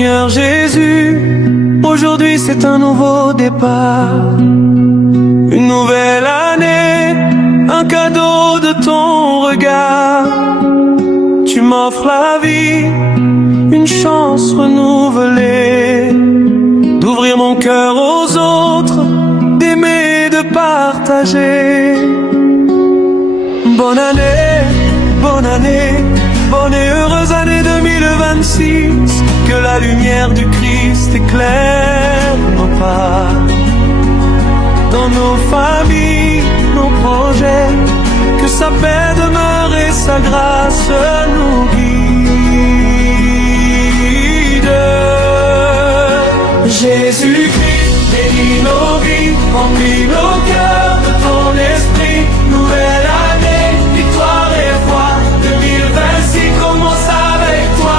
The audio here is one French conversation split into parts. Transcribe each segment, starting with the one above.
Seigneur Jésus, aujourd'hui c'est un nouveau départ, une nouvelle année, un cadeau de ton regard. Tu m'offres la vie, une chance renouvelée, d'ouvrir mon cœur aux autres, d'aimer, de partager. Bonne année, bonne année, bonne et heureuse année 2026. Que la lumière du Christ éclaire nos pas, dans nos familles, nos projets. Que sa paix demeure et sa grâce nous guide. Jésus-Christ, bénis nos vies, remplis nos cœurs de ton esprit. Nouvelle année, victoire et foi, 2026 commence avec toi.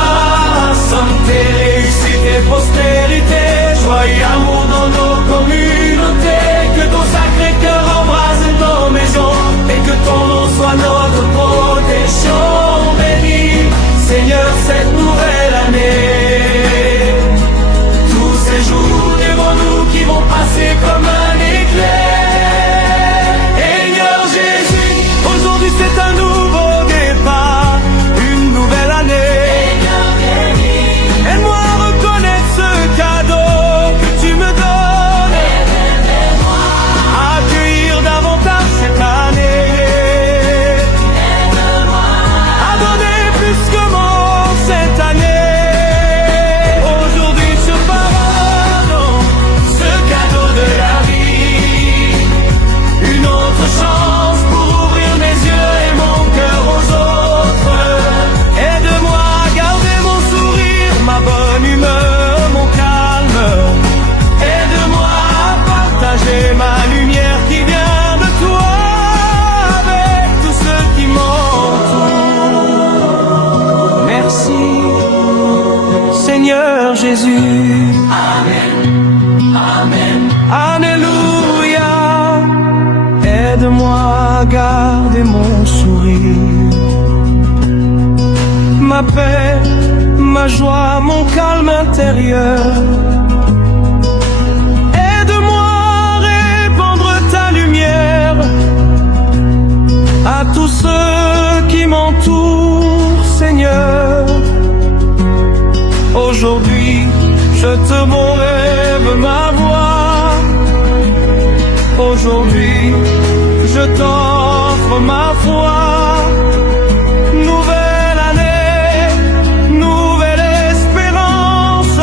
Santé, réussite et prospérité, joie et amour dans nos communautés. Que ton sacré cœur embrase nos maisons et que ton nom soit notre protection. Bénis, Seigneur, cette nouvelle année. Tous ces jours devant nous qui vont passer comme un éclair. Seigneur Jésus, aujourd'hui c'est un nouveau départ, une nouvelle année. Aide-moi à reconnaître ce cadeau que tu me donnes, à accueillir davantage cette année, à donner plus que moi cette année. Aujourd'hui je pardonne ce cadeau de la vie, une autre chance pour ouvrir mes yeux et mon cœur aux autres. Aide-moi à garder mon sourire, ma bonne humeur, mon calme. Aide-moi à partager ma lumière qui vient de toi avec tous ceux qui m'entourent. Merci, Seigneur Jésus. Amen, Amen, Alléluia. Aide-moi à garder mon sourire, ma paix, ma joie, mon calme intérieur. Aide-moi à répandre ta lumière à tous ceux qui m'entourent, Seigneur. Aujourd'hui, je te brève ma voix. Aujourd'hui, je t'offre ma foi. Nouvelle année, nouvelle espérance.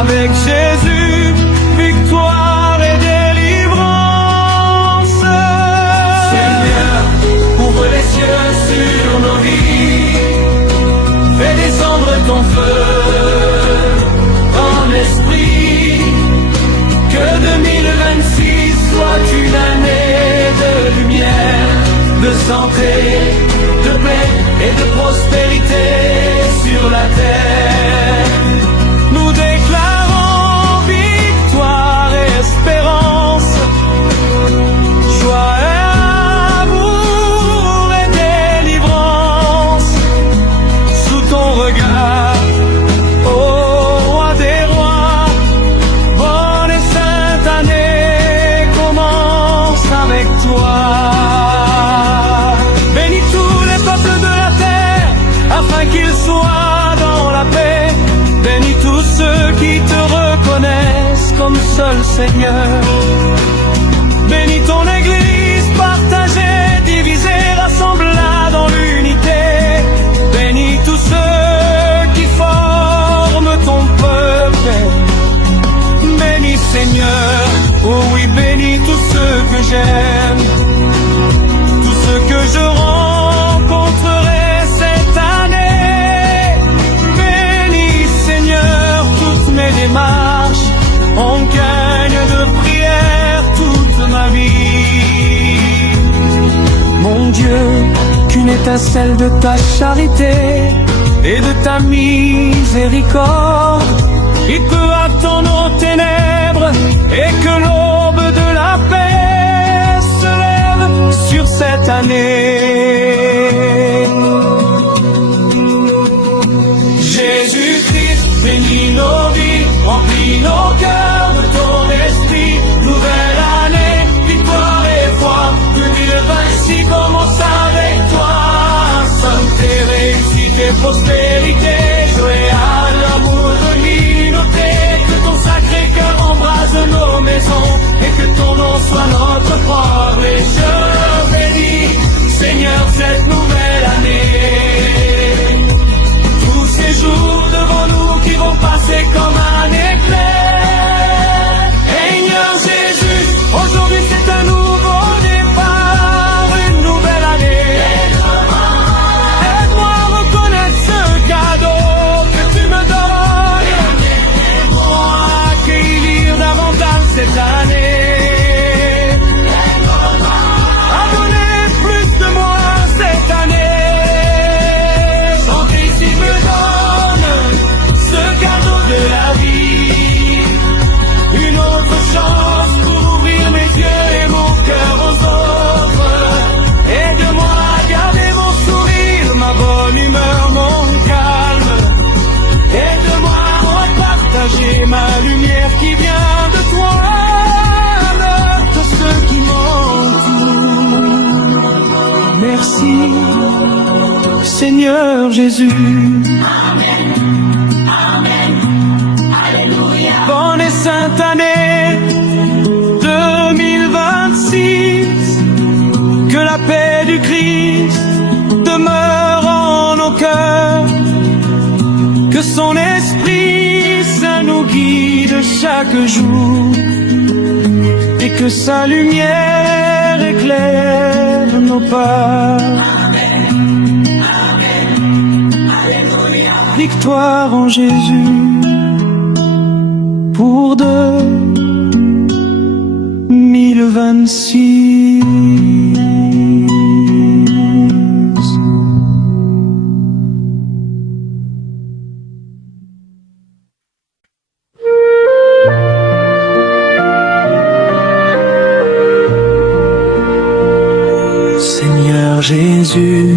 Avec Jésus, victoire et délivrance. Seigneur, ouvre les cieux sur nos vies. Fais descendre ton feu dans l'esprit. Que 2026 soit une année de lumière, de santé, de paix et de prospérité sur la terre. Nous déclarons victoire et espérance, joie et amour et délivrance. Sous ton regard, ô roi des rois, bonne et sainte année commence avec toi. Bénis tous les peuples de la terre, afin qu'ils soient dans la paix. Bénis tous ceux qui te reconnaissent comme seul Seigneur. Bénis ton Église partagée, divisée, rassemblée dans l'unité. Bénis tous ceux qui forment ton peuple. Bénis Seigneur, oh oui, bénis tous ceux que j'aime, tous ceux que je rencontrerai cette année. Bénis Seigneur toutes mes démarches, on gagne de prière toute ma vie. Mon Dieu, qu'une étincelle de ta charité et de ta miséricorde, il peut attendre aux ténèbres et que l'aube de la paix se lève sur cette année. Jésus-Christ, bénis et prospérité, jouer à l'amour de l'unité, que ton sacré cœur embrase nos maisons et que ton nom soit notre croix. Et je bénis, Seigneur, cette nouvelle année. Tous ces jours devant nous qui vont passer comme un éclair. Seigneur Jésus, aujourd'hui c'est un nouveau départ, une nouvelle année. Aide-moi à reconnaître ce cadeau que tu me donnes. Aide-moi à accueillir davantage cette année. À donner plus de moi cette année. Sans Christ me donne ce cadeau de la vie. Une autre chance pour ouvrir mes yeux et mon cœur aux autres. Aide-moi à garder mon sourire, ma bonne humeur, mon calme. Aide-moi à repartager ma lumière qui vient de toi, avec tous ceux qui m'entourent. Merci, Seigneur Jésus. Bonne et sainte année 2026, que la paix du Christ demeure en nos cœurs, que son esprit saint nous guide chaque jour et que sa lumière éclaire nos pas. Victoire en Jésus pour 2026. Seigneur Jésus,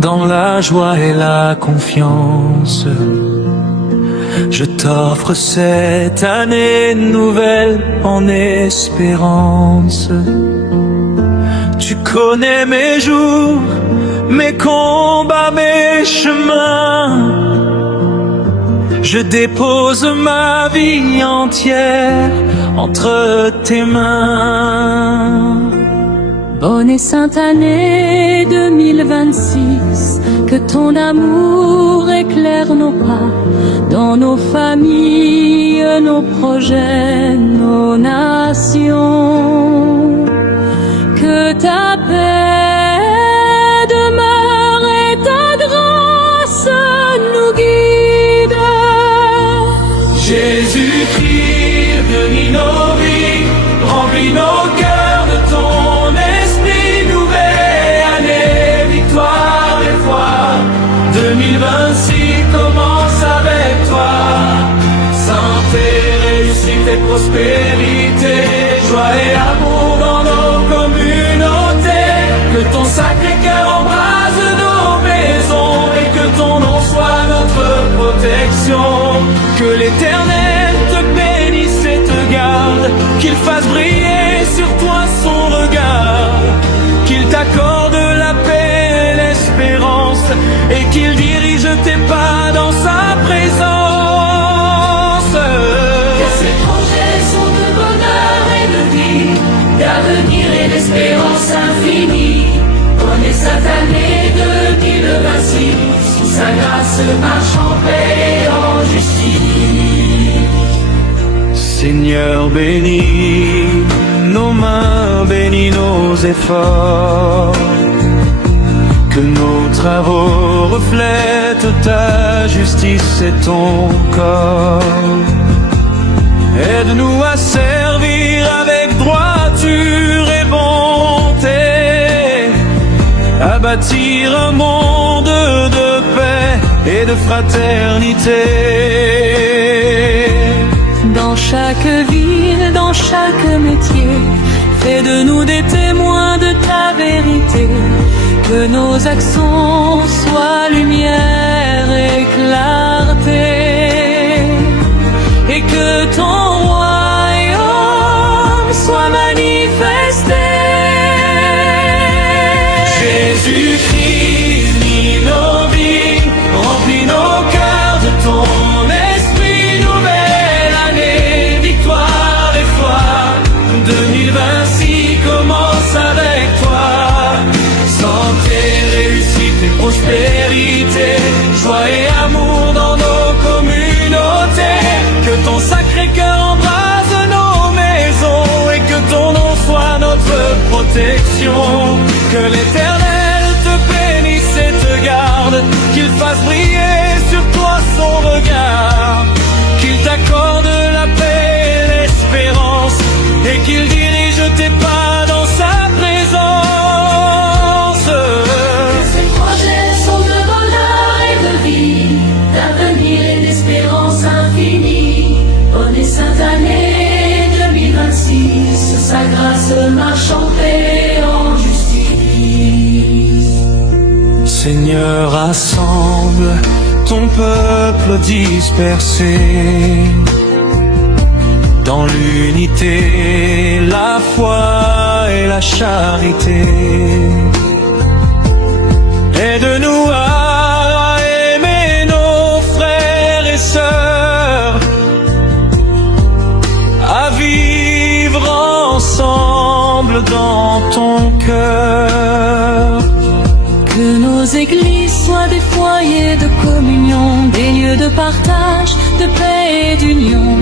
dans la joie et la confiance, je t'offre cette année nouvelle en espérance. Tu connais mes jours, mes combats, mes chemins. Je dépose ma vie entière entre tes mains. Bonne et sainte année 2026, que ton amour éclaire nos pas, dans nos familles, nos projets, nos nations. Que ta paix demeure et ta grâce nous guide. Jésus-Christ, bénis nos vies, remplis nos cœurs de ton esprit. Nouvelle année, victoire et foi. 2026 commence avec toi. Santé, réussite et prospérité, joie et amour dans nos communautés. Que ton sacré cœur embrase nos maisons et que ton nom soit notre protection. Que l'Éternel te bénisse et te garde, qu'il fasse briller sur toi son regard, qu'il t'accorde la paix et l'espérance et qu'il dirige tes pas dans sa présence. Que ces projets sont de bonheur et de vie, d'avenir et d'espérance infinie. Bonne et sainte année 2026, sous sa grâce marche en paix et en justice. Seigneur, bénis nos mains, bénis nos efforts, que nos travaux reflètent ta justice et ton corps. Aide-nous à servir avec droiture et bonté, à bâtir un monde de paix et de fraternité. Dans chaque ville, dans chaque métier, fais de nous des témoins de ta vérité. Que nos actions soient lumière et clarté, et que ton royaume soit manifesté. Jésus-Christ, unis nos vies, marche en paix, en justice. Seigneur, rassemble ton peuple dispersé dans l'unité, la foi et la charité. Aide-nous à aimer nos frères et sœurs, à vivre ensemble dans ton cœur. Que nos églises soient des foyers de communion, des lieux de partage, de paix et d'union.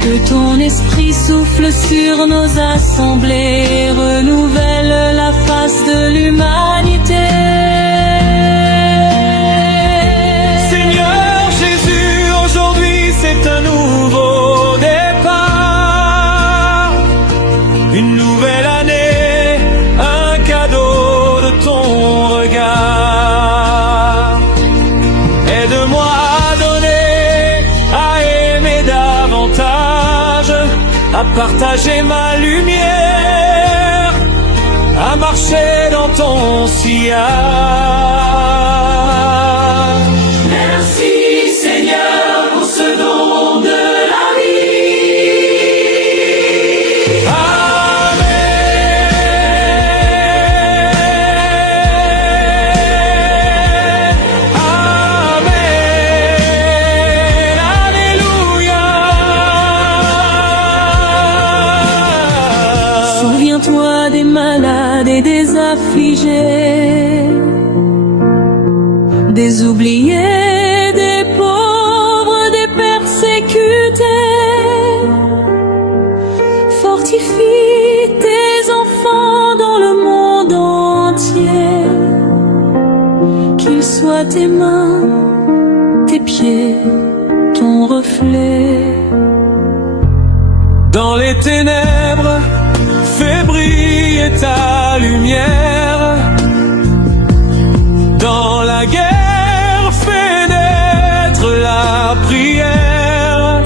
Que ton esprit souffle sur nos assemblées, renouvelle la face de l'humanité. Seigneur Jésus, aujourd'hui c'est un nouveau départ, une nouvelle année, un cadeau de ton regard. Aide-moi à donner, à aimer davantage, à partager ma lumière, à marcher dans ton sillage. Merci Seigneur pour ce don de la vie. Amen. Amen. Alléluia. Souviens-toi des malades et des affligés, des oubliés, des pauvres, des persécutés. Fortifie tes enfants dans le monde entier, qu'ils soient tes mains, tes pieds, ton reflet. Dans les ténèbres, fais briller ta lumière. Dans la guerre, fais naître la prière.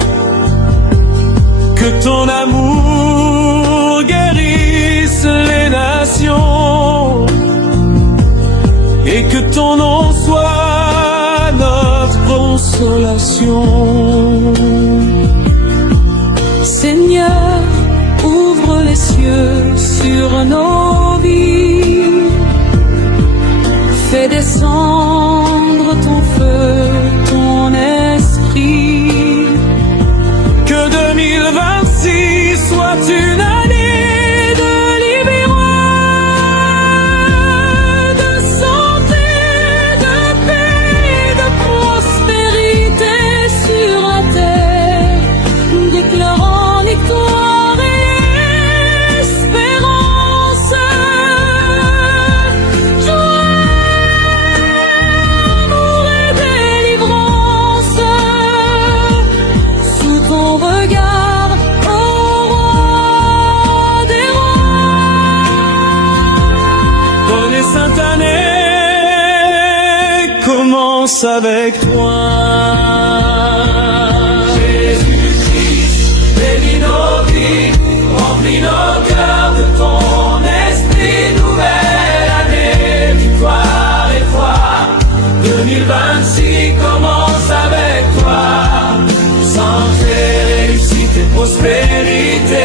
Que ton amour guérisse les nations, et que ton nom soit notre consolation. Seigneur, ouvre les cieux sur nos vies, fais descendre ton feu, ton esprit. Que 2026 soit une année de libéraux, De santé, de paix, de prospérité sur la terre, déclarant victoire et espérance. Joie, amour et délivrance, sous ton regard, ô roi des rois. Bonne et sainte année commence avec toi. Jésus-Christ, bénis nos vies, remplis nos cœurs de ton esprit. Nouvelle année, victoire et foi. 2026 commence avec toi. Santé, réussite et prospérité,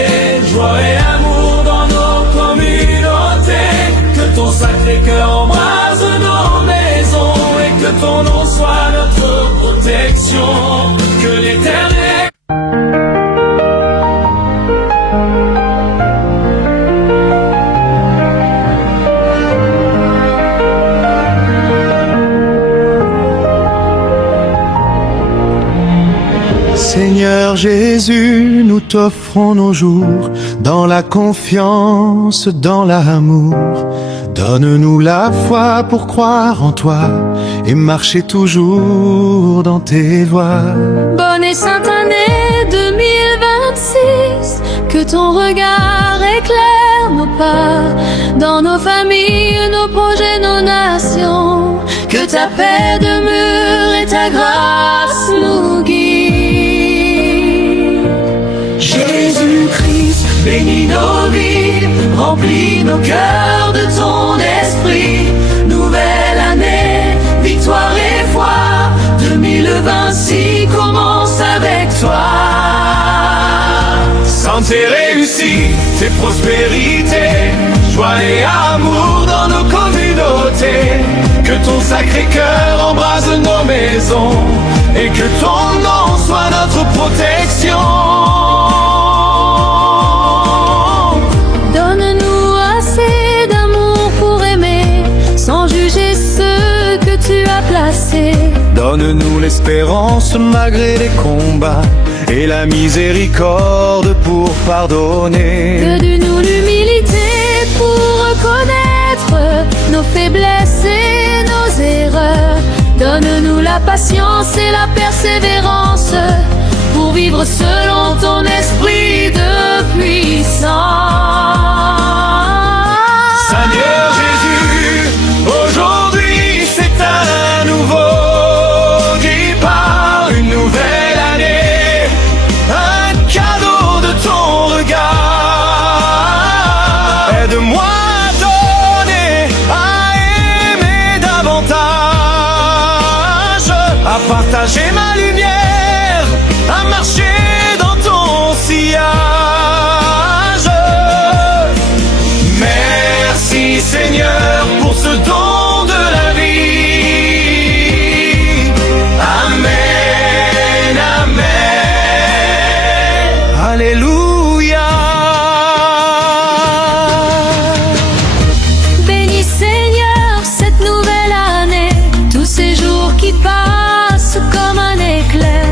joie et amour dans nos communautés. Que ton Sacré-Cœur embrase nos maisons, et que ton nom soit notre protection. Que l'Éternel Seigneur Jésus, nous t'offrons nos jours dans la confiance, dans l'amour. Donne-nous la foi pour croire en toi et marcher toujours dans tes voies. Bonne et sainte année 2026, que ton regard éclaire nos pas, dans nos familles, nos projets, nos nations. Que ta paix demeure et ta grâce nous guide. Jésus-Christ, Bénis nos vies, remplis nos cœurs de ton esprit. Nouvelle année, victoire et foi, 2026 commence avec toi. Santé, réussite et prospérité, joie et amour dans nos communautés. Que ton sacré cœur embrase nos maisons et que ton nom soit notre protection. Donne-nous assez d'amour pour aimer, sans juger ceux que tu as placés. Donne-nous l'espérance malgré les combats et la miséricorde pour pardonner. Que de nous l'humilité pour reconnaître nos faiblesses et nos erreurs. Donne-nous la patience et la persévérance pour vivre selon ton esprit de puissance. Seigneur Jésus, aujourd'hui c'est un nouveau départ, une nouvelle année, un cadeau de ton regard. Aide-moi à donner, à aimer davantage, à partager ma lumière, à marcher dans ton sillage. Merci Seigneur pour ce don de la vie. Amen, amen. Alléluia. Bénis Seigneur cette nouvelle année, tous ces jours qui passent comme un éclair.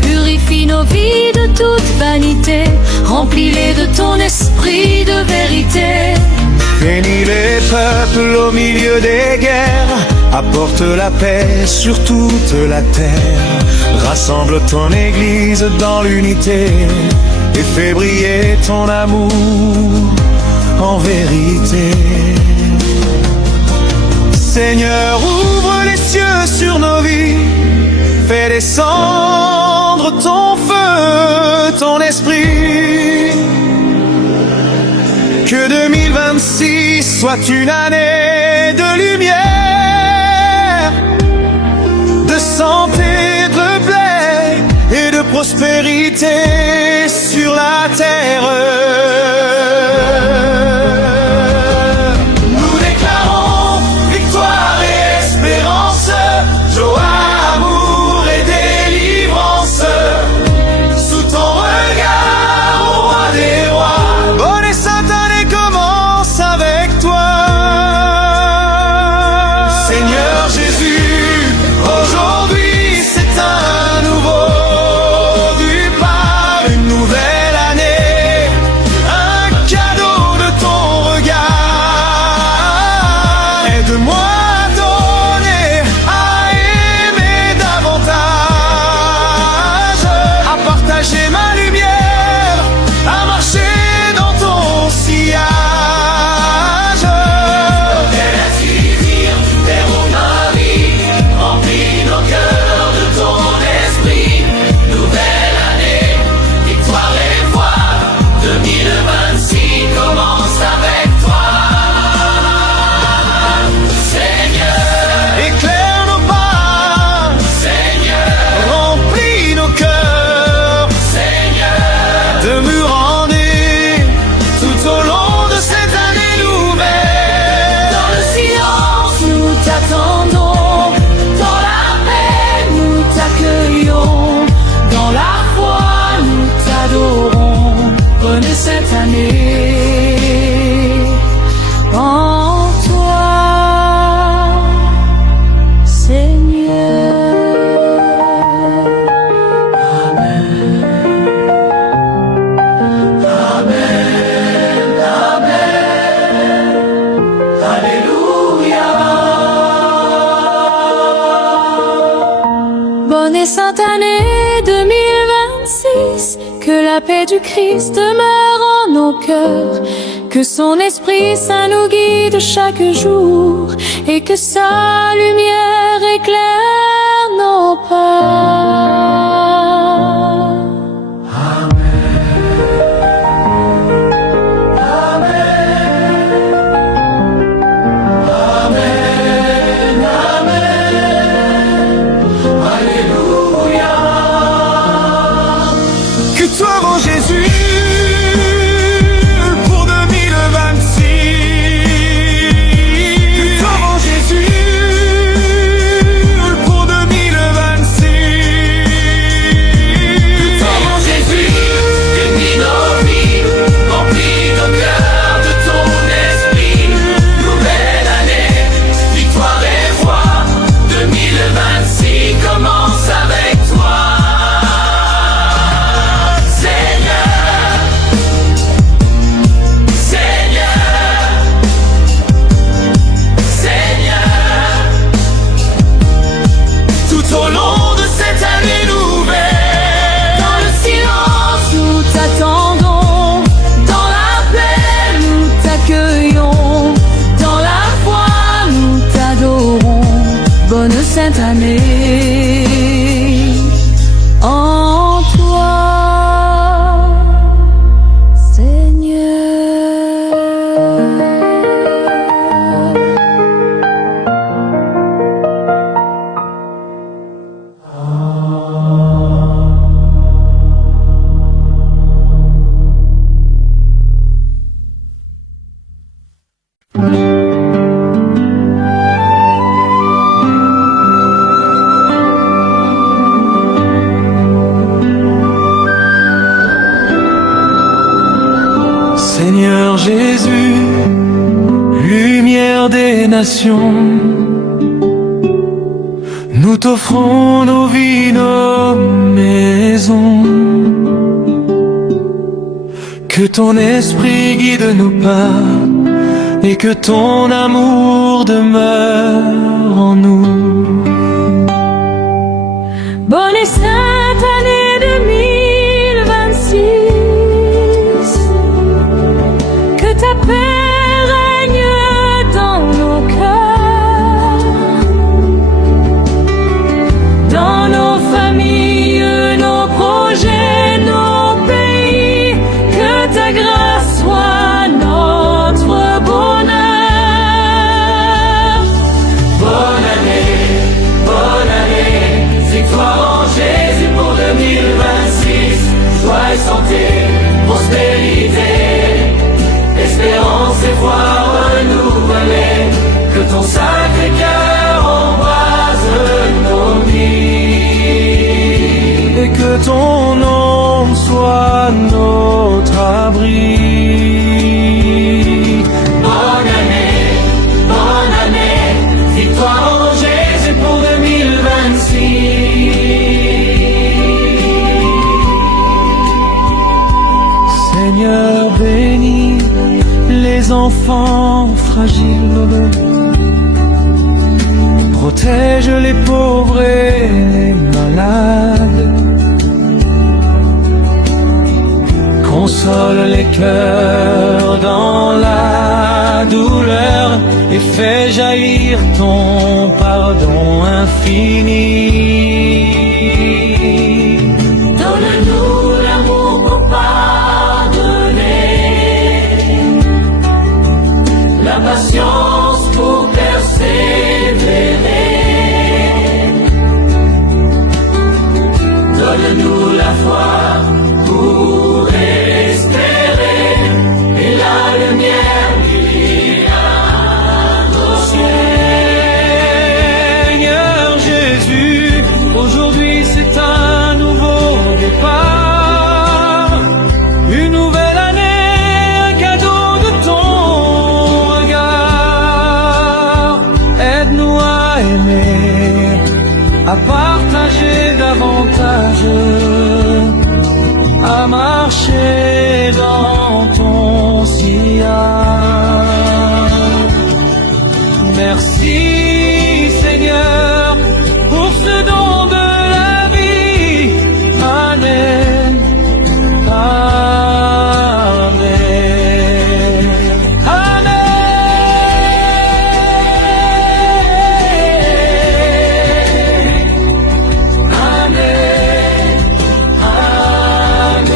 Purifie nos vies de toute vanité, remplis-les de ton esprit de vérité. Bénis les peuples au milieu des guerres, apporte la paix sur toute la terre. Rassemble ton église dans l'unité et fais briller ton amour en vérité. Seigneur, ouvre les cieux sur nos vies, fais descendre ton feu, ton esprit. Que 2026 soit une année de lumière, de santé, de paix et de prospérité sur la terre. Nous déclarons victoire et espérance, joie, amour et délivrance. Sous ton regard, ô roi des rois, bonne et sainte année commence avec toi. Seigneur Jésus, aujourd'hui c'est un nouveau départ, une nouvelle année, un cadeau de ton regard. Aide-moi à donner, à aimer davantage, à partager ma lumière, à marcher dans ton sillage. Remplis nos cœurs de ton esprit. Nouvelle année, victoire et foi, 2026 commence avec toi. Seigneur, Éclaire nos pas, Seigneur, remplis nos cœurs Seigneur. de murs en nez tout au long de cette année nouvelle. Dans le silence, nous t'attendons. Dans la paix, nous t'accueillons. Dans la foi, nous t'adorons. Bonne cette année en toi, Seigneur. Bonne et sainte année 2026, que la paix du Christ demeure en nos cœurs, que son Esprit Saint nous guide chaque jour et que sa lumière éclaire nos pas. Seigneur Jésus, lumière des nations, nous t'offrons nos vies, nos maisons. Que ton esprit guide nos pas et que ton amour demeure en nous. Bonne et sainte année 2026, que ta paix règne dans nos cœurs, dans nos familles, nos projets, nos pays, que ta grâce soit notre bonheur. Bonne année, victoire en Jésus pour 2026. Joie et santé, prospérité, espérance et foi renouvelée. Que ton sacré cœur embrase nos vies et que ton nom soit notre abri. Bonne année, victoire en Jésus pour 2026. Seigneur, bénis les enfants fragiles, protège les pauvres et les malades, console les cœurs dans la douleur et fais jaillir ton pardon infini. Donne-nous l'amour pour pardonner, la patience pour persévérer. Donne-nous la foi pour espérer et la lumière brillera nos Seigneur Jésus, aujourd'hui c'est un nouveau départ, une nouvelle année, un cadeau de ton regard. Aide-nous à aimer, à partager davantage, à marcher dans ton sillage. Merci Seigneur pour ce don de la vie. Amen, amen, amen,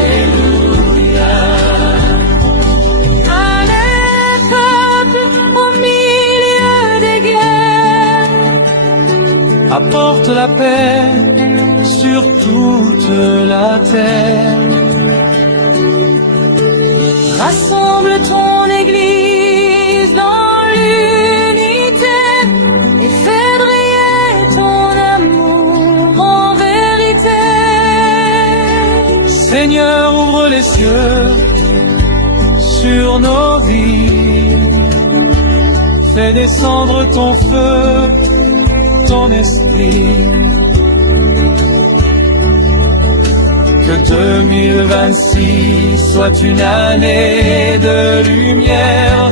alléluia. Allez, peuple, au milieu des guerres, Apporte la paix sur toute la terre. rassemble ton église dans l'unité et fais briller ton amour en vérité. Seigneur, ouvre les cieux sur nos vies. Fais descendre ton feu, ton esprit. Que 2026 soit une année de lumière,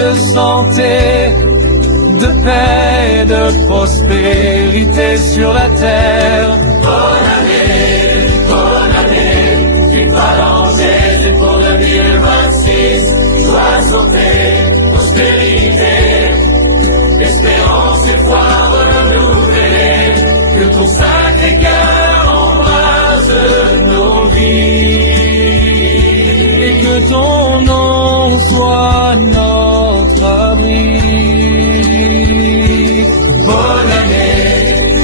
de santé, de paix et de prospérité sur la terre. Bonne année, victoire en Jésus pour 2026. Joie, santé, prospérité, espérance et foi renouvelée. Que ton sacré cœur embrase nos vies et que ton nom soit notre abri.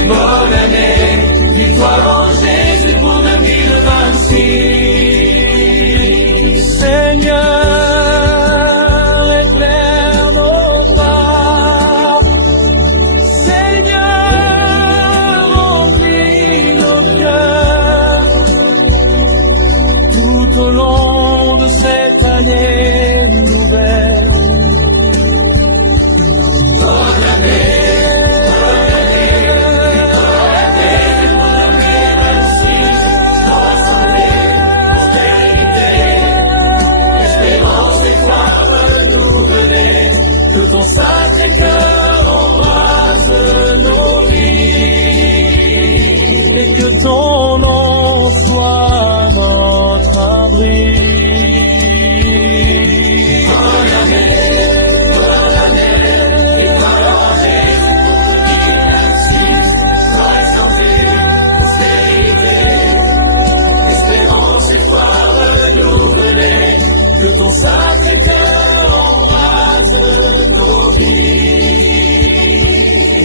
Bonne année, victoire en Jésus pour 2026. Seigneur, éclaire nos pas. Seigneur, remplis nos cœurs. Tout au long de cette année, Sacré-Cœur embrase nos vies, et que ton nom soit notre abri. Que ton Sacré-Cœur embrase nos vies,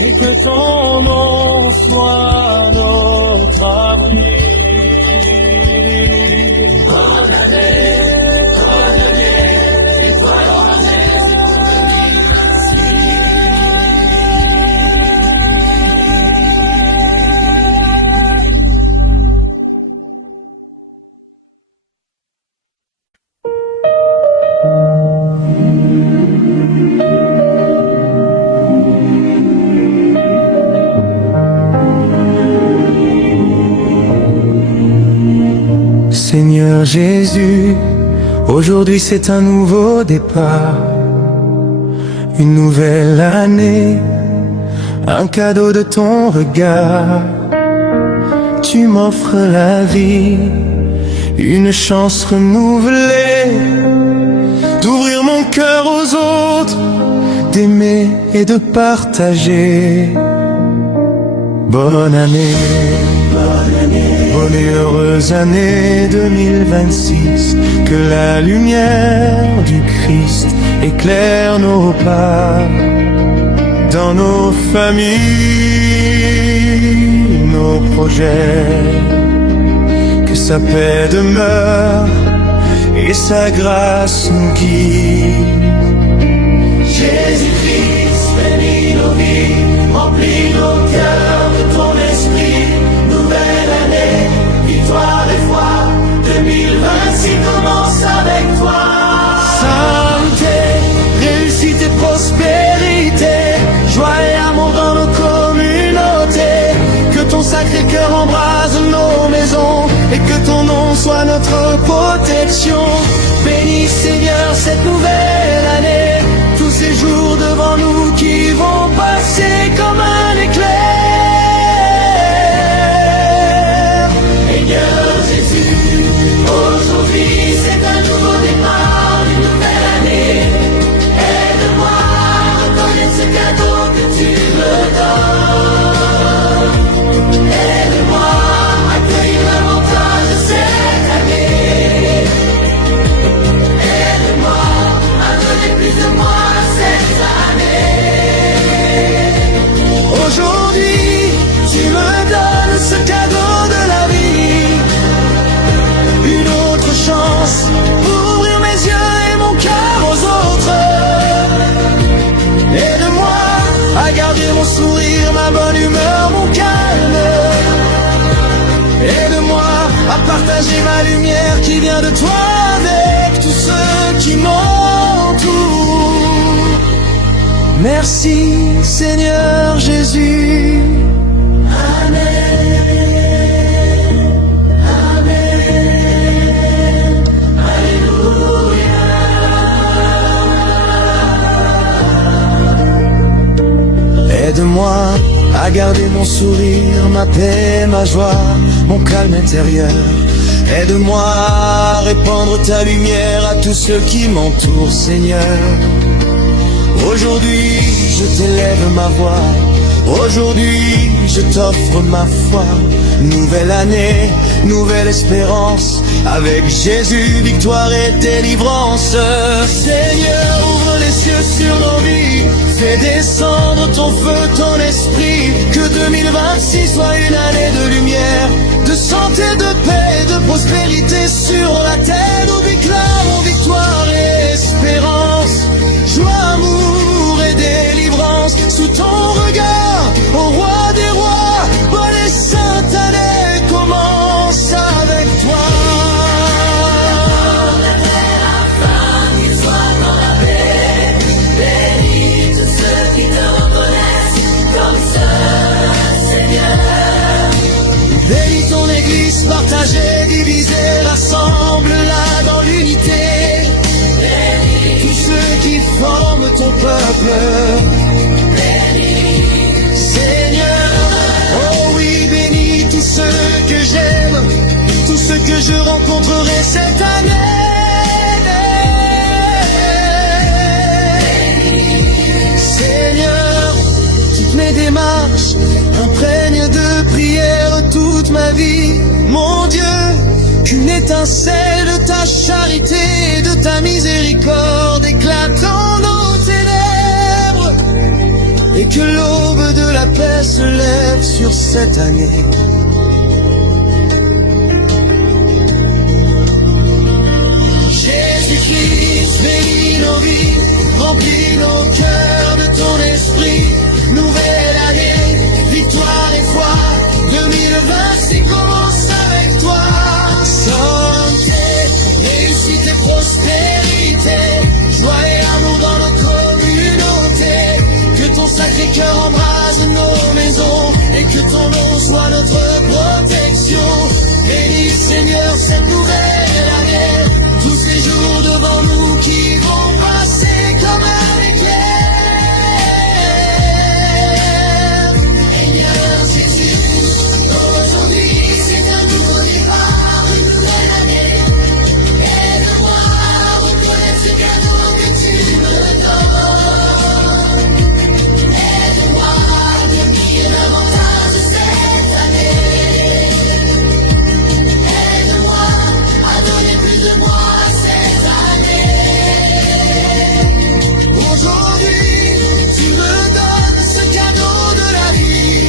et que ton nom soit notre abri. Bonne année, étoile ornée, pour domine ainsi. Seigneur Jésus, aujourd'hui c'est un nouveau départ, une nouvelle année, un cadeau de ton regard. Tu m'offres la vie, une chance renouvelée, d'ouvrir mon cœur aux autres, d'aimer et de partager. Bonne année, bonne et heureuse année 2026, que la lumière du Christ éclaire nos pas, dans nos familles, nos projets, que sa paix demeure et sa grâce nous guide. Jésus-Christ, bénis nos vies, remplis nos cœurs de ton esprit. Nouvelle année, victoire et foi, 2026 commence avec toi. Santé, réussite et prospérité, joie et amour dans nos communautés. Que ton Sacré-Cœur embrase nos maisons, et que ton nom soit notre protection. Bénis Seigneur cette nouvelle année, tous ces jours devant nous qui vont passer comme un éclair. Seigneur Jésus, aujourd'hui c'est un nouveau départ, une nouvelle année. Aide-moi à reconnaître ce cadeau que tu me donnes. Aide-moi à accueillir l'avantage de cette année. Aide-moi à donner plus de moi cette année. Aujourd'hui, tu me donnes ce cadeau de la vie, une autre chance pour ouvrir mes yeux et mon cœur aux autres. Aide-moi à garder mon sourire, ma bonne humeur, mon calme. Aide-moi à partager ma lumière qui vient de toi avec tous ceux qui m'entourent. Merci Seigneur Jésus. Amen. Amen. Alléluia. Aide-moi à garder mon sourire, ma paix, ma joie, mon calme intérieur. Aide-moi à répandre ta lumière à tous ceux qui m'entourent, Seigneur. Aujourd'hui, je t'élève ma voix. Aujourd'hui, je t'offre ma foi. Nouvelle année, nouvelle espérance. Avec Jésus, victoire et délivrance. Seigneur, ouvre les cieux sur nos vies. Fais descendre ton feu, ton esprit. Que 2026 soit une année de lumière, de santé, de paix, de prospérité sur la terre. Nous déclarons victoire et espérance, joie, amour et délivrance. Sous ton regard, ô roi des rois, bonne et sainte année commence avec toi. Qu'il soit dans la paix, bénis tous ceux qui te reconnaissent comme seul Seigneur. Bénis ton église partagée, divisée, rassemble-la l'étincelle de ta charité et de ta miséricorde éclate en nos ténèbres, et que l'aube de la paix se lève sur cette année. Jésus-Christ, bénis nos vies, remplis nos cœurs de ton esprit. Nouvelle année, victoire et foi, 2026 commence avec toi. Santé, réussite et prospérité, joie et amour dans notre communauté. Que ton sacré cœur embrase nos maisons et que ton nom soit notre protection. Bénis Seigneur cette nouvelle année, tous ces jours devant nous qui vont passer comme un éclair. Seigneur Jésus, aujourd'hui c'est un nouveau départ, une nouvelle année. Aide-moi à reconnaître ce cadeau que tu me donnes. Aide-moi à devenir davantage cette année. Aide-moi à donner plus de moi cette année. Aujourd'hui, tu me donnes ce cadeau de la vie,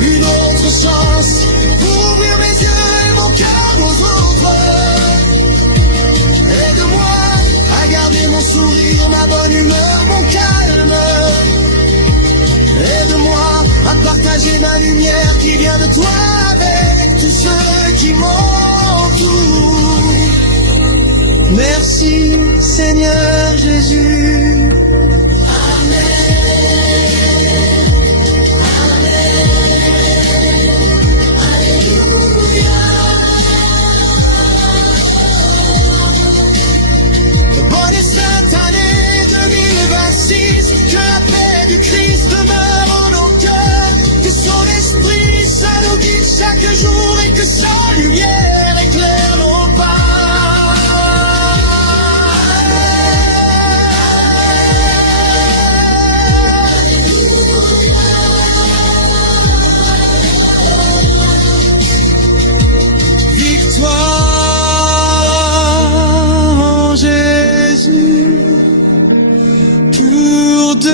une autre chance pour ouvrir mes yeux et mon cœur aux autres. Aide-moi à garder mon sourire, ma bonne humeur, mon calme. Aide-moi à partager ma lumière qui vient de toi avec tous ceux qui m'entourent. Merci Seigneur Jésus. Bonne et sainte année 2026, que la paix du Christ demeure en nos cœurs, que son esprit ça nous guide chaque jour et que sa lumière éclaire nos pas. Victoire en Jésus pour 2026.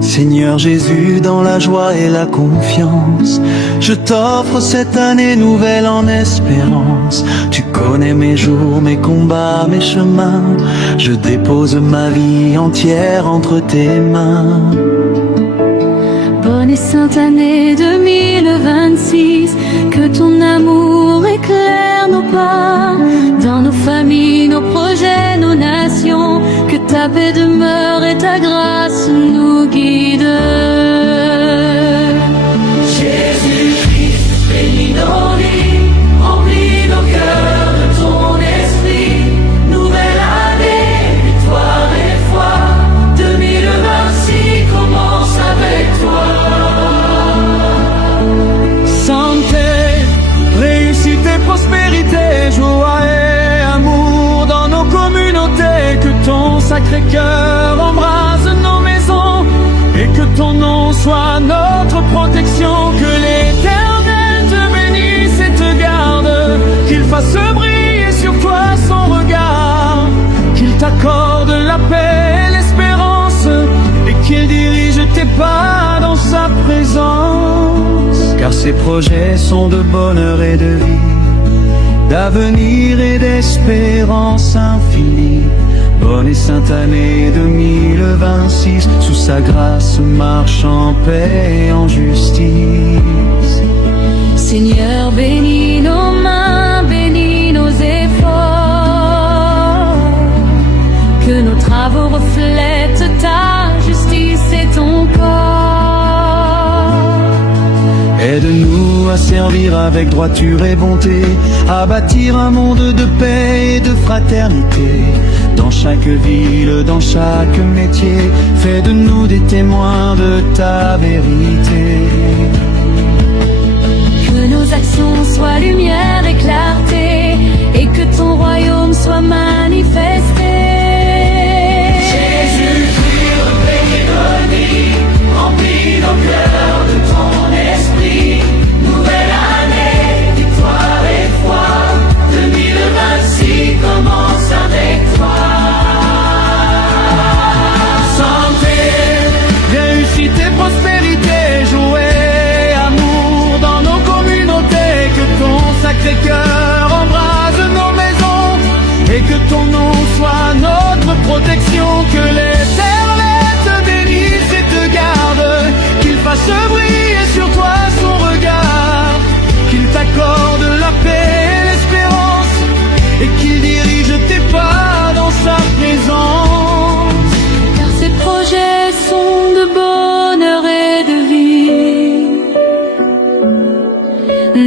Seigneur Jésus, dans la joie et la confiance, je t'offre cette année nouvelle en espérance. Tu connais mes jours, mes combats, mes chemins. Je dépose ma vie entière entre tes mains. Bonne et sainte année 2026, que ton amour éclaire nos pas, dans nos familles, nos projets, nos nations, que ta paix demeure et ta grâce nous guide. Jésus-Christ, bénis nos vies, remplis nos cœurs de ton esprit. Nouvelle année, victoire et foi, 2026 commence avec toi. Santé, réussite et prospérité, joie et amour dans nos communautés. Que ton sacré cœur embrase nos maisons et que ton nom soit notre protection. Que l'Éternel te bénisse et te garde, qu'il fasse briller sur toi son regard, qu'il t'accorde la paix et l'espérance et qu'il dirige tes pas dans sa présence. Car ses projets sont de bonheur et de vie, d'avenir et d'espérance infinie. Bonne et sainte année 2026, sous sa grâce marche en paix et en justice. Seigneur, bénis nos mains, bénis nos efforts, que nos travaux reflètent ta justice et ton corps. Aide-nous à servir avec droiture et bonté, à bâtir un monde de paix et de fraternité. Dans chaque ville, dans chaque métier, fais de nous des témoins de ta vérité. Que nos actions soient lumière et clarté, et que ton royaume soit manifesté. Jésus-Christ, béni, remplis nos cœurs de ton esprit. Nouvelle année, victoire et foi, 2026 commence avec toi. Santé, réussite et prospérité, joie, amour dans nos communautés. Que ton Sacré-Cœur embrase nos maisons, et que ton nom soit notre protection. Que l'Éternel te bénisse et te garde, qu'il fasse briller sur toi son regard, qu'il t'accorde la paix et l'espérance, et qu'il dirige tes pas dans sa présence. Car ces projets sont de bonheur et de vie,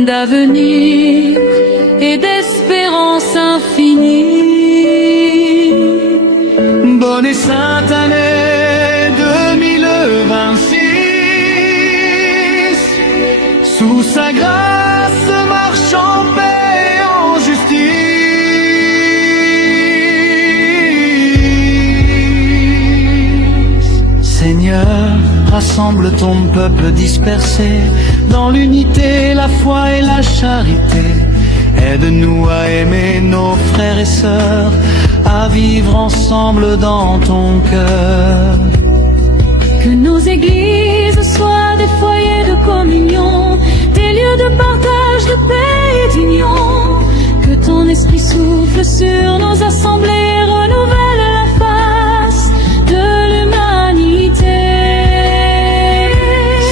d'avenir et d'espérance infinie. Bonne et sainte année 2026, sous sa grâce marche en paix et en justice. Seigneur, rassemble ton peuple dispersé dans l'unité, la foi et la charité. Aide-nous à aimer nos frères et sœurs, à vivre ensemble dans ton cœur. Que nos églises soient des foyers de communion, des lieux de partage, de paix et d'union. Que ton esprit souffle sur nos assemblées et renouvelle la face de l'humanité.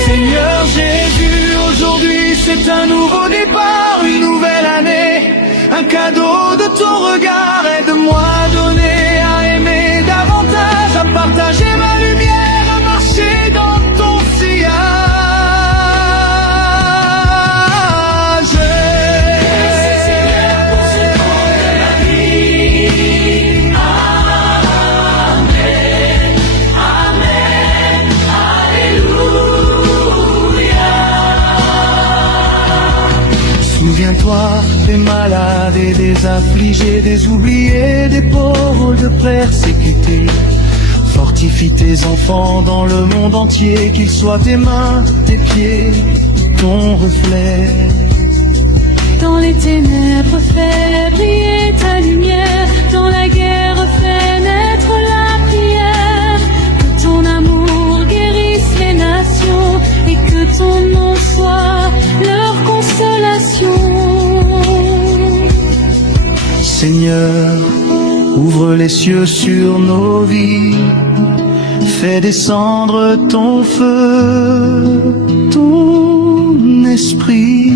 Seigneur Jésus, aujourd'hui c'est un nouveau départ, une nouvelle année, un cadeau de ton regard. Aide-moi à donner, à aimer davantage, à partager ma lumière, à marcher dans ton sillage. Merci Seigneur pour ce don de la vie. Amen, Amen, Alléluia. Souviens-toi des malades et des affligés, des oubliés, des pauvres, de persécutés. Fortifie tes enfants dans le monde entier, qu'ils soient tes mains, tes pieds, ton reflet. Dans les ténèbres, fais briller ta lumière. Dans la guerre, fais naître la prière. Que ton amour guérisse les nations, et que ton nom soit leur consolation. Seigneur, ouvre les cieux sur nos vies, fais descendre ton feu, ton esprit.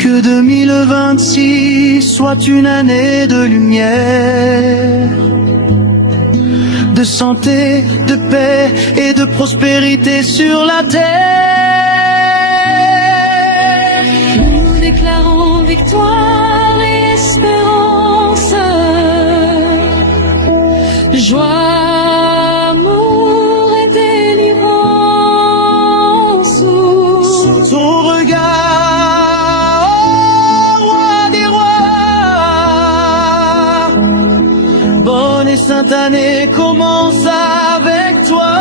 Que 2026 soit une année de lumière, de santé, de paix et de prospérité sur la terre. Nous déclarons victoire et espérance, joie, amour et délivrance. Sous ton regard, ô roi des rois, bonne et sainte année commence avec toi.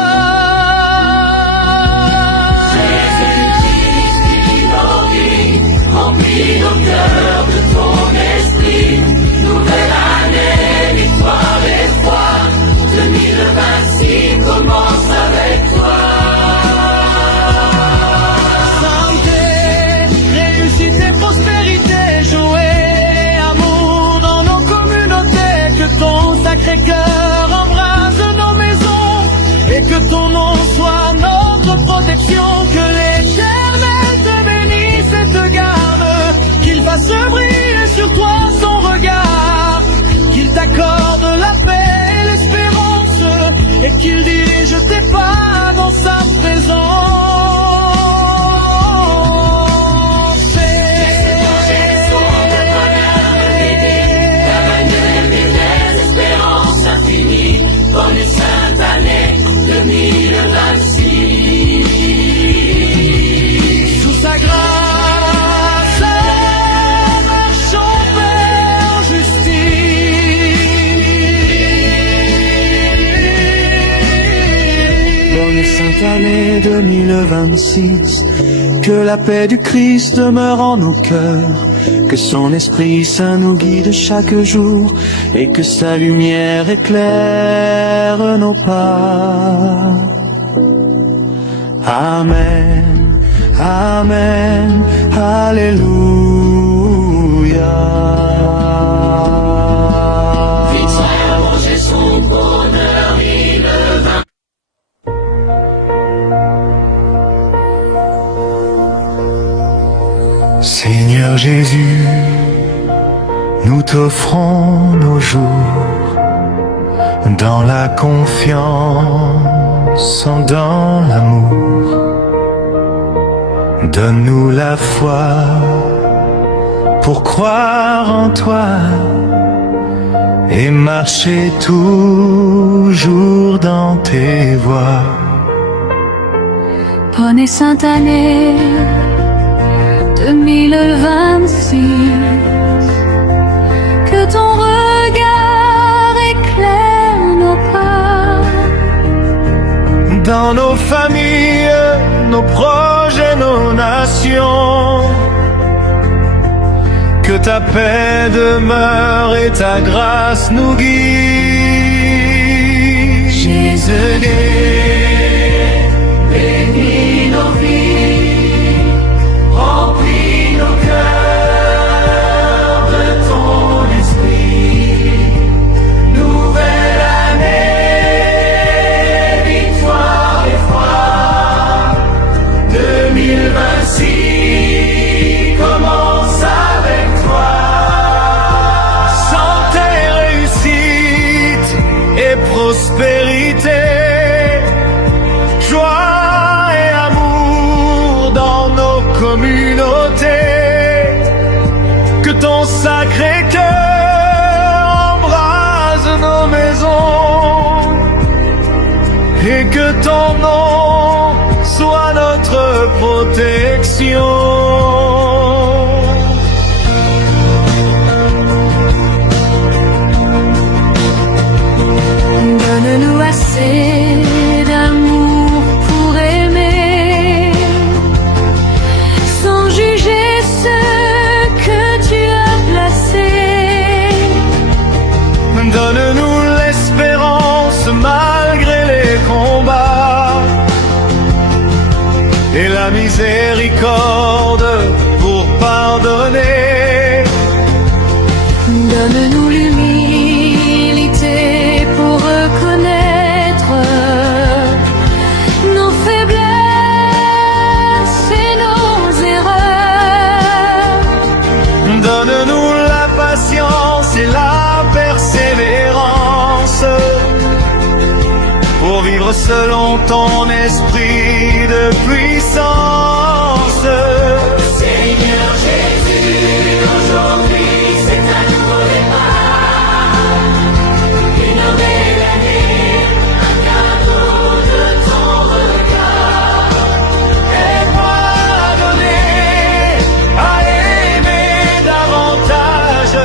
Remplis nos cœurs de ton esprit. Nouvelle année, victoire et foi, 2026 commence avec toi. Santé, réussite et prospérité, joie, amour dans nos communautés. Que ton Sacré-Cœur embrase nos maisons, et que ton nom soit notre protection. Que l'Éternel te bénisse et te garde, qu'il fasse briller sur toi son regard, sainte année 2026, que la paix du Christ demeure en nos cœurs, que son Esprit Saint nous guide chaque jour, et que sa lumière éclaire nos pas. Amen, Amen, Alléluia. Vite frère, manger son bonheur, il vint. Seigneur Jésus, nous t'offrons nos jours dans la confiance, dans l'amour. Donne-nous la foi pour croire en toi et marcher toujours dans tes voies. Bonne et sainte année 2026, que ton regard éclaire nos pas. Dans nos familles, nos projets, nos nations, que ta paix demeure et ta grâce nous guide. Jésus, bénis nos vies, remplis nos cœurs de ton esprit. Nouvelle année, victoire et foi, 2026 commence avec toi. Santé, réussite et prospérité, joie et amour dans nos communautés, que ton sacré cœur embrase nos maisons, et que ton nom soit notre protection. Donne-nous assez d'amour pour aimer, sans juger ce que tu as placé. Donne-nous l'espérance malgré les combats, et la miséricorde pour pardonner. Donne-nous l'humilité pour reconnaître nos faiblesses et nos erreurs. Donne-nous la patience et la persévérance pour vivre selon ton esprit de puissance. Seigneur Jésus, aujourd'hui c'est un nouveau départ, une nouvelle année, un cadeau de ton regard. Aide-moi à donner, à aimer davantage,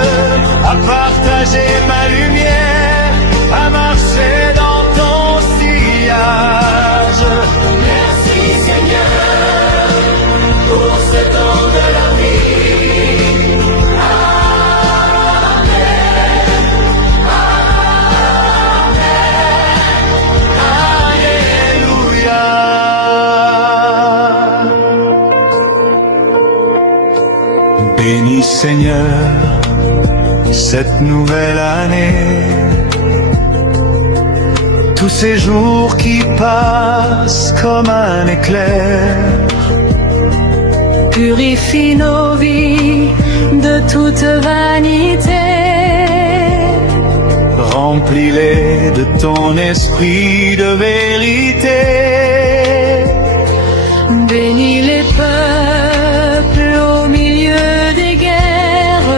à partager ma lumière, à marcher dans ton sillage. Merci Seigneur pour ce temps de la vie. Alléluia. Bénis Seigneur cette nouvelle année, tous ces jours qui passent comme un éclair. Purifie nos vies de toute vanité. Remplis-les de ton esprit de vérité. Bénis les peuples au milieu des guerres.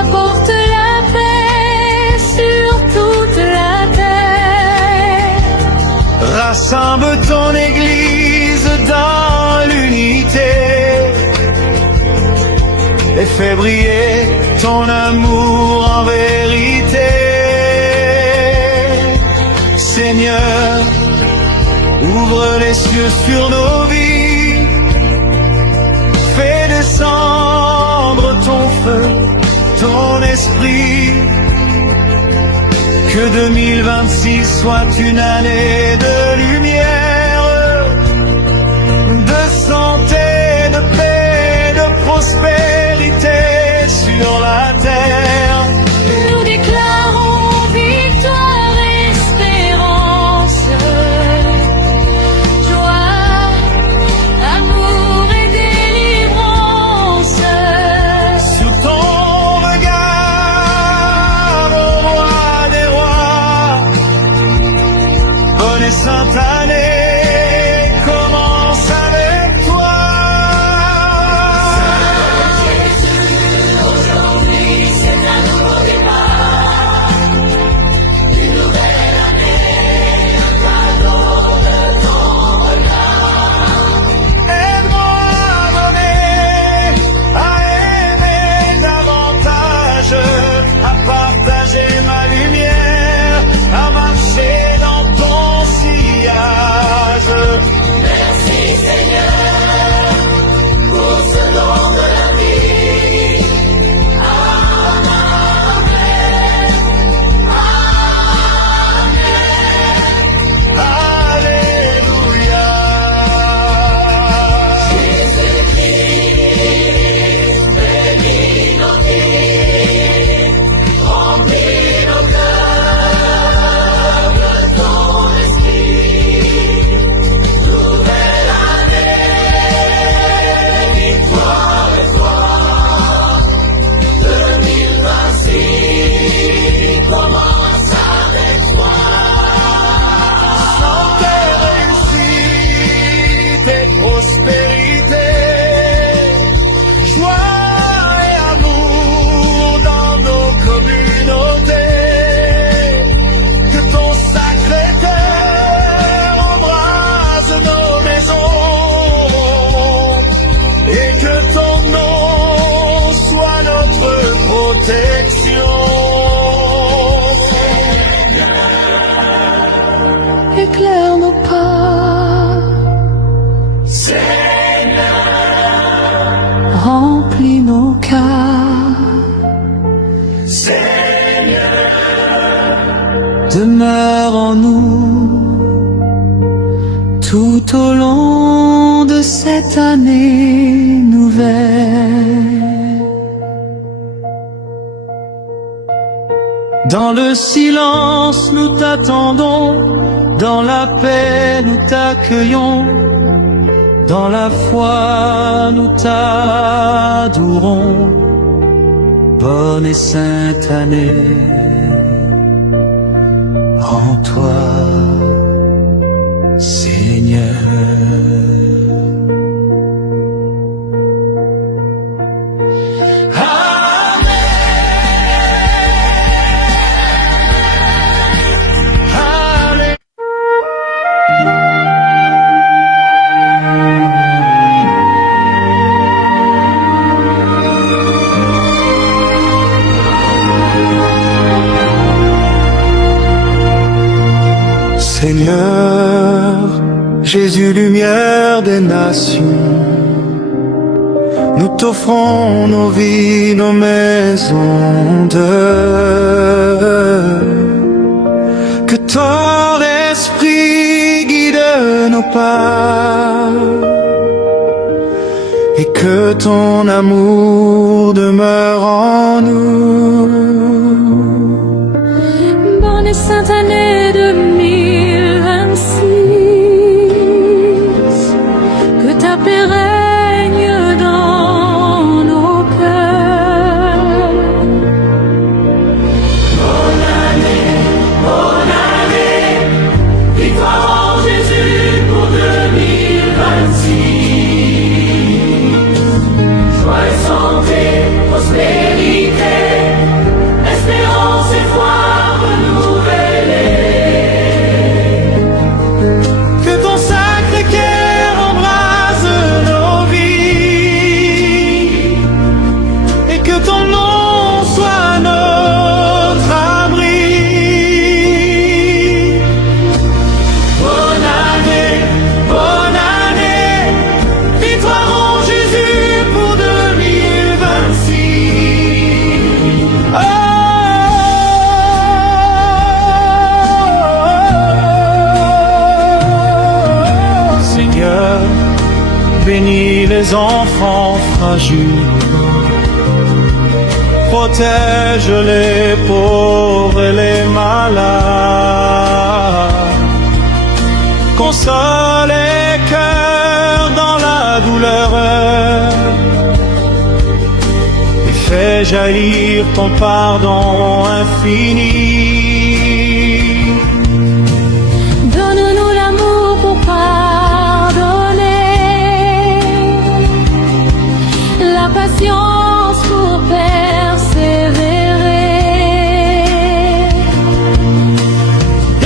Apporte la paix sur toute la terre. Rassemble ton Église dans l'unité et fais briller ton amour en vérité. Seigneur, Ouvre les cieux sur nos vies, fais descendre ton feu, ton esprit. Que 2026 soit une année de lumière, de santé, de paix, de prospérité sur la terre. Nous déclarons victoire et espérance, joie, amour et délivrance. Sous ton regard, ô roi des rois, bonne et sainte année commence avec toi. Aujourd'hui, c'est un nouveau départ, une nouvelle année, un cadeau de ton regard. Aide-moi à donner, à aimer davantage, à partager ma lumière, à marcher dans ton sillage. Merci Seigneur pour ce don de la vie. Alléluia. Jésus-Christ, bénis nos vies, remplis nos cœurs de ton esprit. Nouvelle année, victoire et foi, 2026 commence avec toi. Santé, réussite et prospérité, joie et amour dans nos communautés. Que ton sacré cœur embrase nos maisons et que ton nom soit notre protection. Éclaire nos pas, remplis nos cœurs, demeure en nous tout au long de cette année nouvelle. Dans le silence, nous t'attendons, dans la paix, nous t'accueillons, dans la foi, nous t'adorons. Bonne et sainte année en toi, Seigneur. Seigneur, Jésus, lumière des nations, nous t'offrons nos vies, nos maisons que ton esprit guide nos pas et que ton amour demeure en nous. Bonne et sainte année 2026, que ta paix règne dans nos cœurs. Bonne année, victoire en Jésus pour 2026. Joie et santé, prospérité, les enfants fragiles. Protège les pauvres et les malades. Console les cœurs dans la douleur. Et fais jaillir ton pardon infini. Donne-nous l'amour pour pardonner, la patience pour persévérer.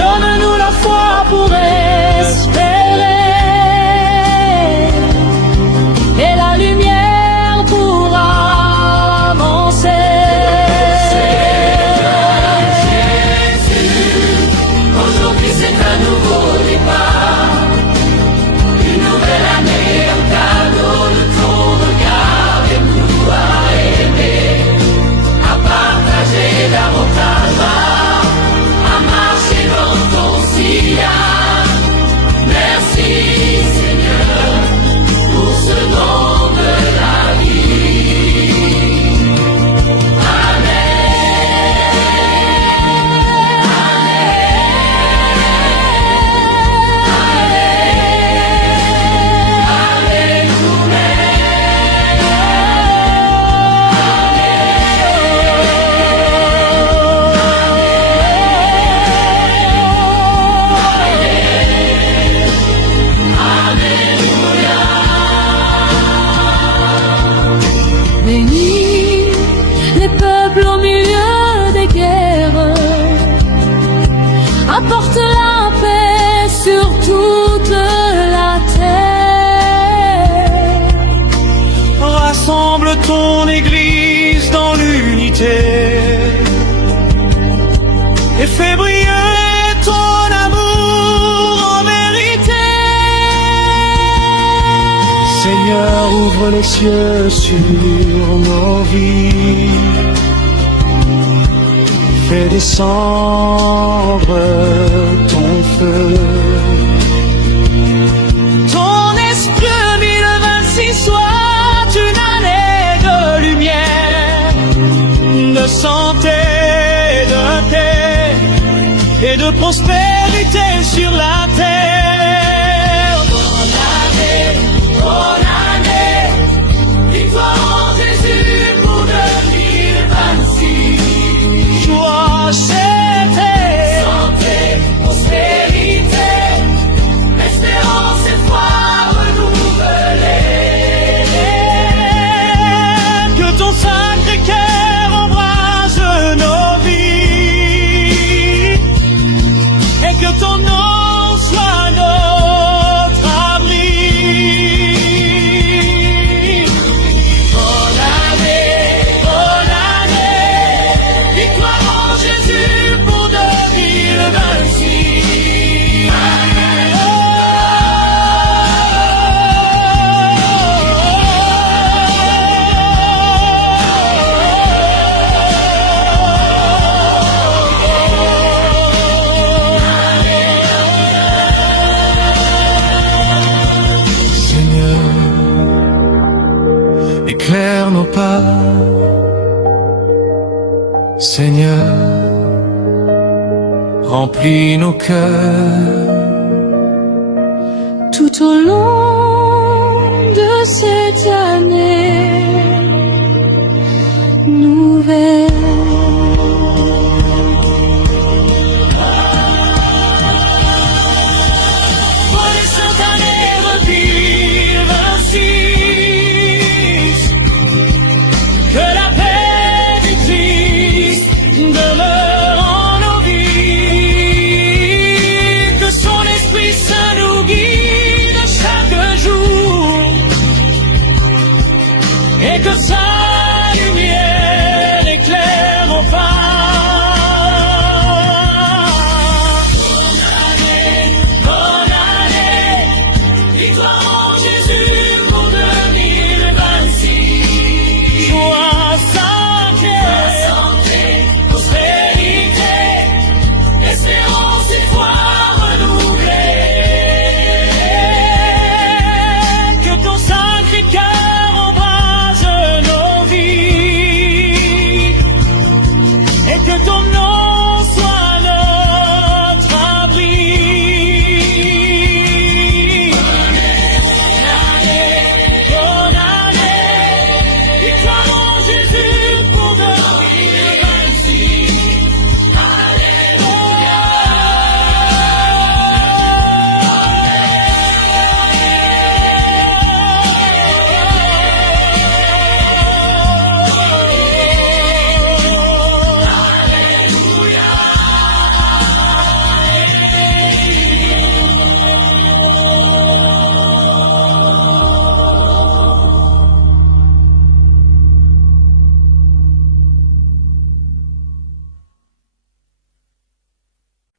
Donne-nous la foi pour espérer et la lumière pour avancer. Aujourd'hui c'est un nouveau départ, une nouvelle année, un cadeau de ton regard. Aide-nous à aimer, à partager davantage, à marcher dans ton sillage. Merci Seigneur pour ce don de la vie. Bénis les peuples au milieu des guerres, apporte la paix sur toute la terre. Rassemble ton Église dans l'unité et fais briller ton amour en vérité. Seigneur, ouvre les cieux sur nos vies. Fais descendre ton feu. Ton esprit 2026 soit une année de lumière, de santé, de paix et de prospérité sur la terre. Bonne année, victoire en Jésus pour 2026. Joie, santé, prospérité, espérance et foi renouvelée. que ton sacré cœur embrase nos vies et que ton nom soit notre abri. Bonne année, victoire en Jésus pour 2026. Seigneur, éclaire nos pas. Seigneur, remplis nos cœurs. Tout au long de cette année nouvelle. Bonne et sainte année 2026. Que la paix du Christ demeure en nos vies. Que son Esprit Saint nous guide chaque jour.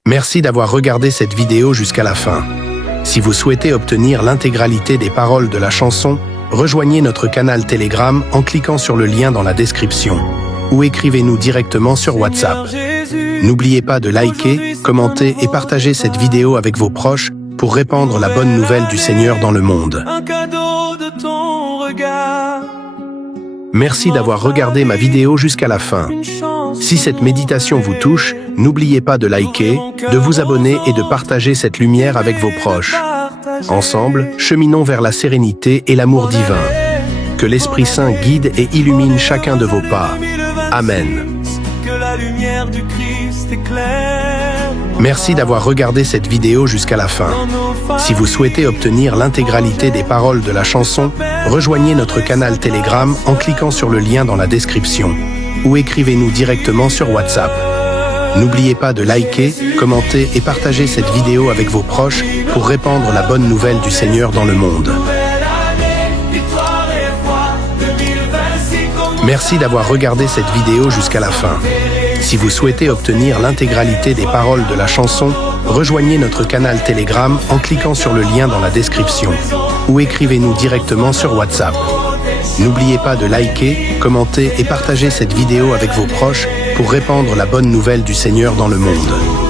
Merci d'avoir regardé cette vidéo jusqu'à la fin. Si vous souhaitez obtenir l'intégralité des paroles de la chanson, rejoignez notre canal Telegram en cliquant sur le lien dans la description ou écrivez-nous directement sur WhatsApp. N'oubliez pas de liker, commenter et partager cette vidéo avec vos proches pour répandre la bonne nouvelle du Seigneur dans le monde. Un cadeau de ton regard. Merci d'avoir regardé ma vidéo jusqu'à la fin. Si cette méditation vous touche, n'oubliez pas de liker, de vous abonner et de partager cette lumière avec vos proches. Ensemble, cheminons vers la sérénité et l'amour divin. Que l'Esprit Saint guide et illumine chacun de vos pas. Amen. Que la lumière du Christ éclaire. Merci d'avoir regardé cette vidéo jusqu'à la fin. Si vous souhaitez obtenir l'intégralité des paroles de la chanson, rejoignez notre canal Telegram en cliquant sur le lien dans la description ou écrivez-nous directement sur WhatsApp. N'oubliez pas de liker, commenter et partager cette vidéo avec vos proches pour répandre la bonne nouvelle du Seigneur dans le monde. Merci d'avoir regardé cette vidéo jusqu'à la fin. Si vous souhaitez obtenir l'intégralité des paroles de la chanson, rejoignez notre canal Telegram en cliquant sur le lien dans la description ou écrivez-nous directement sur WhatsApp. N'oubliez pas de liker, commenter et partager cette vidéo avec vos proches pour répandre la bonne nouvelle du Seigneur dans le monde.